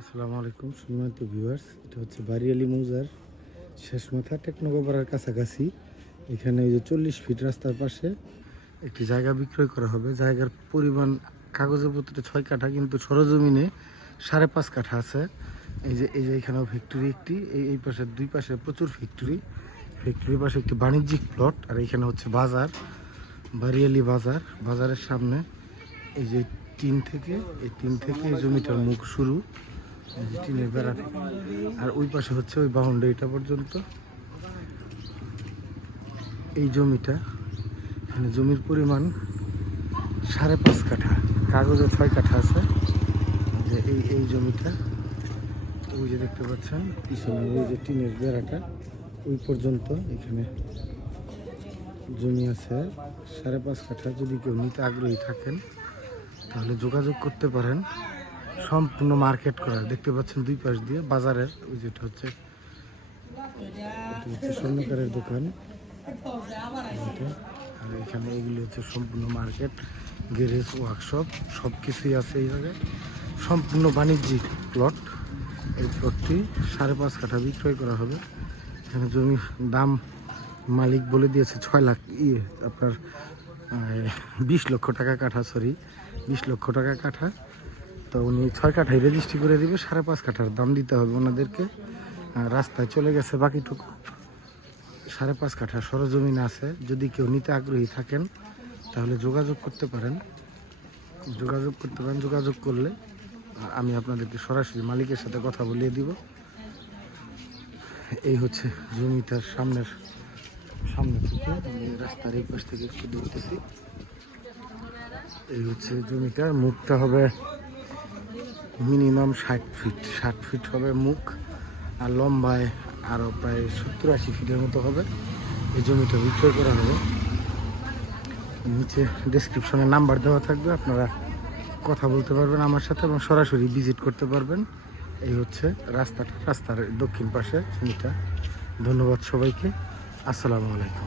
আসসালামু আলাইকুম সম্মানিত ভিউয়ার্স, এটা হচ্ছে বারিয়ালি মৌজার শেষ মাথা টেকনোগোপাড়ার কাছাকাছি। এখানে এই যে 40 ফিট রাস্তার পাশে একটি জায়গা বিক্রয় করা হবে। জায়গার পরিমাণ কাগজে পত্রে 6 কাঠা, কিন্তু সরজমিনে 5.5 কাঠা আছে। এই যে এখানেও ফ্যাক্টরি একটি, এই পাশে দুই পাশে প্রচুর ফ্যাক্টরির পাশে একটি বাণিজ্যিক প্লট। আর এখানে হচ্ছে বাজার, বারিয়ালি বাজার। বাজারের সামনে এই যে টিন থেকে এই জমিটার মুখ শুরু, টিনের বেড়া, আর ওই পাশে হচ্ছে ওই বাউন্ডারিটা পর্যন্ত এই জমিটা। এখানে জমির পরিমাণ 5.5 কাঠা, কাগজে 6 কাঠা আছে। যে এই জমিটা, ওই যে দেখতে পাচ্ছেন পিছনে ওই যে টিনের বেড়াটা, ওই পর্যন্ত এখানে জমি আছে 5.5 কাঠা। যদি কেউ নিতে আগ্রহী থাকেন তাহলে যোগাযোগ করতে পারেন। সম্পূর্ণ মার্কেট করা, দেখতে পাচ্ছেন দুই পাশ দিয়ে বাজারের। ওই যেটা হচ্ছে স্বর্ণকারের দোকান, আর এখানে এগুলি হচ্ছে সম্পূর্ণ মার্কেট, গ্যারেজ, ওয়ার্কশপ সব কিছুই আছে এই জায়গায়। সম্পূর্ণ বাণিজ্যিক প্লট। এই প্লটটি 5.5 কাঠা বিক্রয় করা হবে। এখানে জমির দাম মালিক বলে দিয়েছে 6 লাখ, আপনার 20 লক্ষ টাকা কাঠা, 20 লক্ষ টাকা কাঠা। তো উনি 6 কাঠায় রেজিস্ট্রি করে দিবে, 5.5 কাঠার দাম দিতে হবে ওনাদেরকে। রাস্তায় চলে গেছে বাকিটুকু। 5.5 কাঠা সরজমিন আছে। যদি কেউ নিতে আগ্রহী থাকেন তাহলে যোগাযোগ করতে পারেন। যোগাযোগ করলে আমি আপনাদেরকে সরাসরি মালিকের সাথে কথা বলিয়ে দিব। এই হচ্ছে জমিটার সামনে থেকে, আমি রাস্তার এই পাশ থেকে একটু দেখতেছি। এই হচ্ছে জমিটার মুখটা হবে মিনিমাম 60 ফিট হবে মুখ, আর লম্বায় আরও প্রায় 70-80 ফিটের মতো হবে। এই জমিটা বিক্রয় করা হবে। নিচে ডেসক্রিপশনে নাম্বার দেওয়া থাকবে, আপনারা কথা বলতে পারবেন আমার সাথে এবং সরাসরি ভিজিট করতে পারবেন। এই হচ্ছে রাস্তার দক্ষিণ পাশে জমিটা। ধন্যবাদ সবাইকে। আসসালামু আলাইকুম।